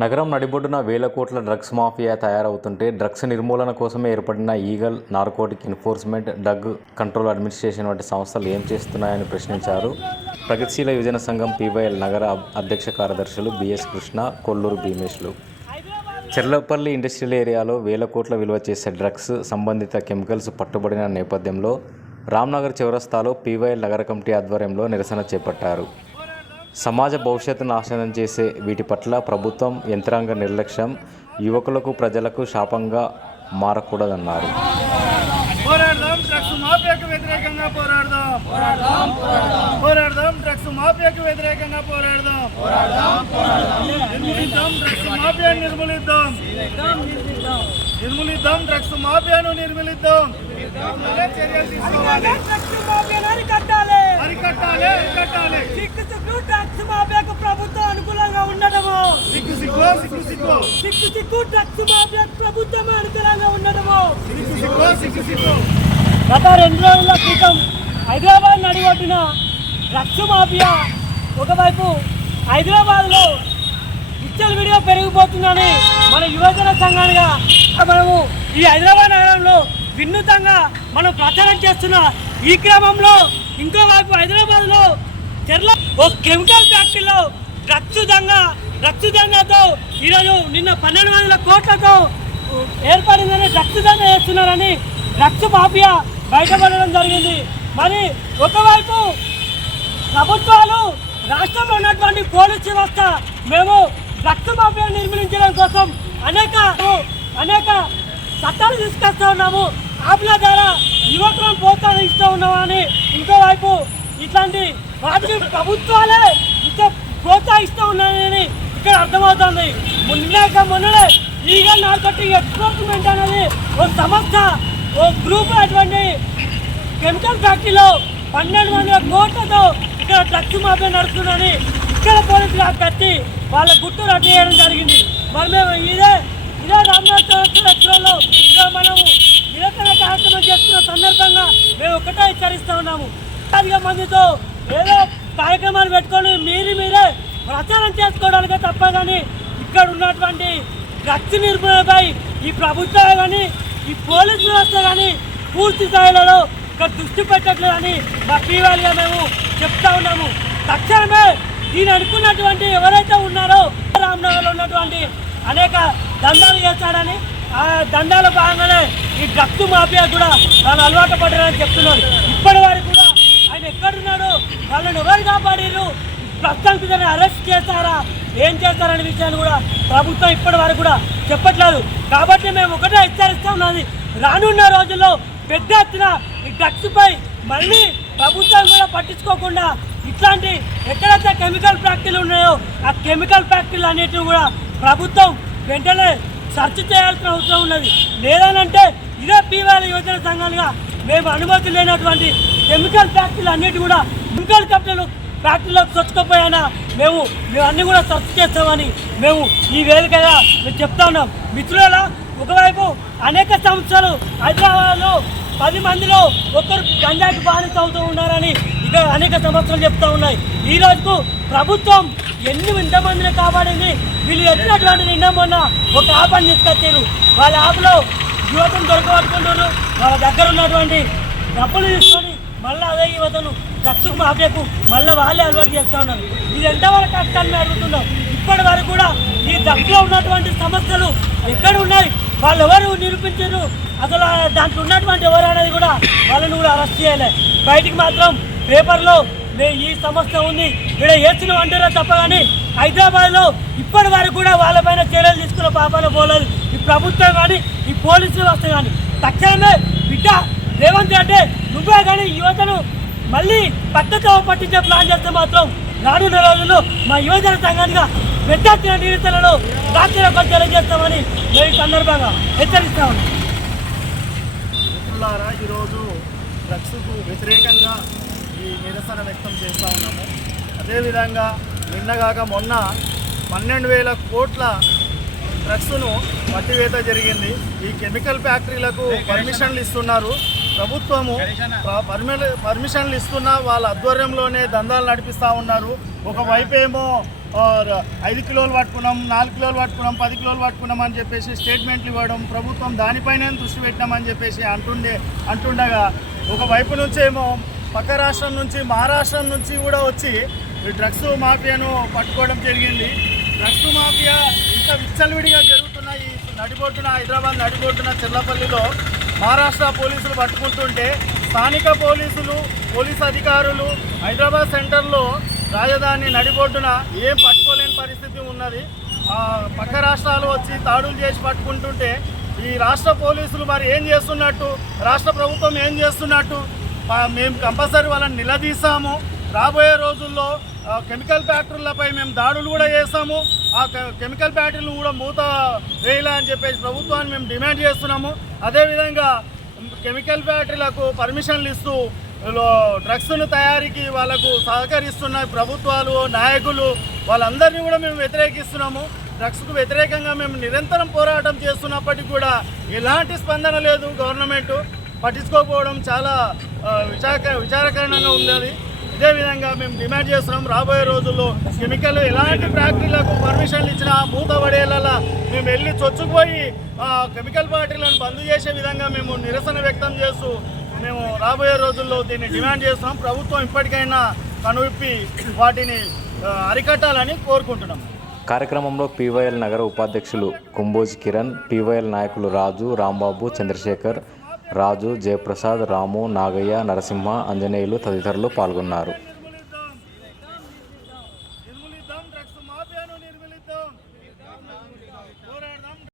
నగరం నడిబొడ్డున వేల కోట్ల డ్రగ్స్ మాఫియా తయారవుతుంటే డ్రగ్స్ నిర్మూలన కోసమే ఏర్పడిన eagle narcotic enforcement drug control administration వంటి సంస్థలు ఏం చేస్తున్నాయని ప్రశ్నించారు. ప్రగతిశీల యువజన సంఘం పీవైఎల్ నగర అధ్యక్ష కార్యదర్శులు బిఎస్ కృష్ణ కొల్లూరు భీమేష్లు. చెర్లపల్లి ఇండస్ట్రియల్ ఏరియాలో వేల కోట్ల విలువ చేసే డ్రగ్స్ సంబంధిత కెమికల్స్ పట్టుబడిన నేపథ్యంలో రామ్నగర్ చౌరస్తాలో పీవైఎల్ నగర కమిటీ ఆధ్వర్యంలో నిరసన చేపట్టారు. సమాజ భవిష్యత్తు నాశనం చేసే వీటి పట్ల ప్రభుత్వం యంత్రాంగ నిర్లక్ష్యం యువకులకు ప్రజలకు శాపంగా మారకూడదన్నారు. పోరాడదాం డ్రగ్స్ మాఫియాకు వ్యతిరేకంగా పోరాడదాం. పోరాడదాం పోరాడదాం. డ్రగ్స్ మాఫియాకు వ్యతిరేకంగా పోరాడదాం. నిర్మూలిద్దాం డ్రగ్స్ మాఫియాను నిర్మూలిద్దాం. నిర్మూలిద్దాం డ్రగ్స్ మాఫియాను నిర్మూలిద్దాం. చర్యలు తీసుకోవాలి కట్టాలి అరికట్టాలి. అరికట్టాలి సిక్కు సిక్కు మాఫియాకు ప్రభుత్వం అనుకూలంగా ఉండడము? సిక్కు సిక్కు మాఫియాకు ప్రభుత్వం అనుకూలంగా ఉండడము? సిగ్గు గత రెండు రోజుల క్రితం హైదరాబాద్ నడిగొట్టిన డ్రగ్స్ మాఫియా ఒకవైపు హైదరాబాద్లో పిక్చర్ వీడియో పెరిగిపోతుందని మన యువజన సంఘాలుగా మనము ఈ హైదరాబాద్ నగరంలో వినూతంగా మనం ప్రచారం చేస్తున్న ఈ క్రమంలో ఇంకో వైపు హైదరాబాద్లో చెర్ల ఓ కెమికల్ ఫ్యాక్టరీలో డ్రగ్స్ దంగ డ్రగ్స్ దంగతో ఈరోజు నిన్న పన్నెండు వందల కోట్లతో ఏర్పడిందని డ్రగ్స్ దంగ చేస్తున్నారని డ్రగ్స్ మాఫియా బయటపడడం జరిగింది. మరి ఒకవైపు ప్రభుత్వాలు రాష్ట్రంలో ఉన్నటువంటి పోలీస్ వ్యవస్థ మేము రక్త మాఫియా నిర్మించడం కోసం అనేక అనేక చట్టాలు తీసుకొస్తూ ఉన్నాము. ఆపిల ద్వారా యువకులను ప్రోత్సహిస్తూ ఉన్నామని ఇంకోవైపు ఇట్లాంటి వాటిని ప్రభుత్వాలే ఇంత ప్రోత్సహిస్తూ ఉన్నాయని ఇక్కడ అర్థమవుతుంది. నిన్నాక మొన్ననే ఈగల్ నార్కటింగ్ ఎక్స్పోర్ట్మెంట్ అనేది ఒక సంస్థ ఓ గ్రూప్ అటువంటి కెమికల్ ఫ్యాక్టరీలో పన్నెండు వందల కోట్లతో ఇక్కడ డ్రగ్స్ మాఫియా నడుస్తుందని ఇక్కడ పోలీసులు కత్తి వాళ్ళ గుట్టు రద్దు చేయడం జరిగింది. మరి మేము ఇదే ఇదే రామ్నాథ్ ఎక్స్ప్రెస్లో ఇక్కడ మనము నిరసన కార్యక్రమం చేస్తున్న సందర్భంగా మేము ఒకటే హెచ్చరిస్తూ ఉన్నాము. అధిక మందితో ఏదో కార్యక్రమాలు పెట్టుకొని మీరు మీరే ప్రచారం చేసుకోవడానికే తప్ప కానీ ఇక్కడ ఉన్నటువంటి డ్రగ్స్ నిర్మూలనపై ఈ ప్రభుత్వం కానీ ఈ పోలీస్ వ్యవస్థ కానీ పూర్తి స్థాయిలో ఇక్కడ దృష్టి పెట్టట్లేదని మా పీవాలిగా మేము చెప్తా ఉన్నాము. తక్షణమే దీని అనుకున్నటువంటి ఎవరైతే ఉన్నారో రామ్నగర్లో ఉన్నటువంటి అనేక దందాలు చేస్తాడని ఆ దందాల భాగంగానే ఈ డ్రగ్స్ మాఫియా కూడా తాను అలవాటు పడ్డారని చెప్తున్నారు ఇప్పటి వరకు వాళ్ళని ఎవరు కాపాడారు ప్రస్తుతానికి అరెస్ట్ చేస్తారా? ఏం చేస్తారనే విషయాన్ని కూడా ప్రభుత్వం ఇప్పటి వరకు కూడా చెప్పట్లేదు. కాబట్టి మేము ఒకటే హెచ్చరిస్తా ఉన్నది రానున్న రోజుల్లో పెద్ద ఎత్తున ఈ డ్రగ్స్ పై మళ్ళీ ప్రభుత్వం కూడా పట్టించుకోకుండా ఇట్లాంటి ఎక్కడైతే కెమికల్ ఫ్యాక్టరీలు ఉన్నాయో ఆ కెమికల్ ఫ్యాక్టరీలు అనేటివి కూడా ప్రభుత్వం వెంటనే సర్చ్ చేయాల్సిన అవసరం ఉన్నది. లేదనంటే ఇదే పీవాల యువజన సంఘాలుగా మేము అనుమతి లేనటువంటి కెమికల్ ఫ్యాక్టరీలు అన్నిటి కూడా కెమికల్ కంపెనీలు ఫ్యాక్టరీలోకి చొచ్చుకోపోయినా మేము మేము అన్ని కూడా సెర్చ్ చేస్తామని మేము ఈ వేదికగా మేము చెప్తా ఉన్నాం. మిత్రుల ఒకవైపు అనేక సంస్థలు హైదరాబాద్లో పది మందిలో ఒకరు గంజాకి బానిస అవుతూ ఉన్నారని ఇక్కడ అనేక సంవత్సరాలు చెప్తా ఉన్నాయి. ఈ రోజుకు ప్రభుత్వం ఎన్ని ఇంతమందిని కాపాడింది? వీళ్ళు ఎత్తినటువంటి నిన్న మొన్న ఒక ఆపని తీసుకొచ్చారు. వాళ్ళ ఆపలో యువతను దొరకబడుకుంటున్నారు వాళ్ళ దగ్గర ఉన్నటువంటి డబ్బులు తీసుకొని మళ్ళీ అదే యువతను డ్రగ్స్కు మాఫియాకు మళ్ళీ వాళ్ళే అలవాటు చేస్తూ ఉన్నారు. ఇది ఎంతవరకు కష్టాన్ని అడుగుతున్నాం? ఇప్పటి వరకు కూడా ఈ డ్రగ్స్లో ఉన్నటువంటి సమస్యలు ఎక్కడ ఉన్నాయి వాళ్ళు ఎవరు నిరూపించారు? అసలు దాంట్లో ఉన్నటువంటి ఎవరు అనేది కూడా వాళ్ళని కూడా అరెస్ట్ చేయలే. బయటికి మాత్రం పేపర్లో ఈ సమస్య ఉంది ఇక్కడ వేసిన అంటారా తప్ప కానీ హైదరాబాద్లో ఇప్పటి వరకు కూడా వాళ్ళపైన చర్యలు తీసుకున్న పాపాలు పోలేదు. ఈ ప్రభుత్వం కానీ ఈ పోలీసులు వస్తే కానీ. తక్షణమే బిడ్డ రేవంత్ అంటే నువ్వే కానీ యువతను మళ్ళీ పక్కతో పట్టించే ప్లాన్ చేస్తే మాత్రం రానున్న రోజుల్లో మా యువజన సంఘానిగా పెద్ద నిరసనలో రాత్రి తెలియజేస్తామని మేము ఈ సందర్భంగా హెచ్చరిస్తా ఉన్నాం. మిత్రులారా ఈరోజు డ్రగ్స్కు వ్యతిరేకంగా ఈ నిరసన వ్యక్తం చేస్తూ ఉన్నాము. అదేవిధంగా నిన్నగాక మొన్న పన్నెండు వేల కోట్ల డ్రగ్స్ను పట్టివేత జరిగింది. ఈ కెమికల్ ఫ్యాక్టరీలకు పర్మిషన్లు ఇస్తున్నారు. ప్రభుత్వము పర్మిషన్లు ఇస్తున్నా వాళ్ళ ఆధ్వర్యంలోనే దందాలు నడిపిస్తూ ఉన్నారు. ఒకవైపు ఏమో ఐదు కిలోలు పట్టుకున్నాం నాలుగు కిలోలు పట్టుకున్నాం పది కిలోలు పట్టుకున్నాం అని చెప్పేసి స్టేట్మెంట్లు ఇవ్వడం ప్రభుత్వం దానిపైనే దృష్టి పెట్టినామని చెప్పేసి అంటుండే అంటుండగా ఒకవైపు నుంచేమో పక్క రాష్ట్రం నుంచి మహారాష్ట్రం నుంచి కూడా వచ్చి ఈ డ్రగ్స్ మాఫియాను పట్టుకోవడం జరిగింది. డ్రగ్స్ మాఫియా ఇంత విచ్చలవిడిగా జరుగుతున్న ఈ నడిబొడ్డున హైదరాబాద్ నడిబొడ్డున చెల్లపల్లిలో మహారాష్ట్ర పోలీసులు పట్టుకుంటుంటే స్థానిక పోలీసులు పోలీస్ అధికారులు హైదరాబాద్ సెంటర్లో రాజధాని నడిబొడ్డున ఏం పట్టుకోలేని పరిస్థితి ఉన్నది. పక్క రాష్ట్రాలు వచ్చి తాడులు చేసి పట్టుకుంటుంటే ఈ రాష్ట్ర పోలీసులు మరి ఏం చేస్తున్నట్టు రాష్ట్ర ప్రభుత్వం ఏం చేస్తున్నట్టు మేము కంపల్సరీ వాళ్ళని నిలదీసాము రాబోయే రోజుల్లో కెమికల్ ఫ్యాక్టరీలపై మేము దాడులు కూడా చేస్తాము. ఆ కె- కెమికల్ ఫ్యాక్టరీలు కూడా మూత వేయాలని అని చెప్పేసి ప్రభుత్వాన్ని మేము డిమాండ్ చేస్తున్నాము. అదేవిధంగా కెమికల్ ఫ్యాక్టరీలకు పర్మిషన్లు ఇస్తూ డ్రగ్స్ను తయారీకి వాళ్ళకు సహకరిస్తున్న ప్రభుత్వాలు నాయకులు వాళ్ళందరినీ కూడా మేము వ్యతిరేకిస్తున్నాము. డ్రగ్స్కు వ్యతిరేకంగా మేము నిరంతరం పోరాటం చేస్తున్నప్పటికీ కూడా ఎలాంటి స్పందన లేదు గవర్నమెంట్. పట్టించుకోకపోవడం చాలా విచారక విచార విచారకరంగా ఉంది అది ఇదే విధంగా మేము డిమాండ్ చేస్తున్నాం. రాబోయే రోజుల్లో కెమికల్ ఎలాంటి ఫ్యాక్టరీలకు పర్మిషన్లు ఇచ్చినా మూత పడేలా మేము వెళ్ళి చొచ్చుకుపోయి కెమికల్ ఫ్యాక్టరీలను బంద్ చేసే విధంగా మేము నిరసన వ్యక్తం చేస్తూ మేము రాబోయే రోజుల్లో దీన్ని డిమాండ్ చేస్తున్నాం. ప్రభుత్వం ఇప్పటికైనా కనువిప్పి వాటిని అరికట్టాలని కోరుకుంటున్నాం. కార్యక్రమంలో పీవైఎల్ నగర ఉపాధ్యక్షులు కుంబోజ్ కిరణ్ పీవైఎల్ నాయకులు రాజు రాంబాబు చంద్రశేఖర్ రాజు జయప్రసాద్ రాము నాగయ్య నరసింహ ఆంజనేయులు తదితరులు పాల్గొన్నారు.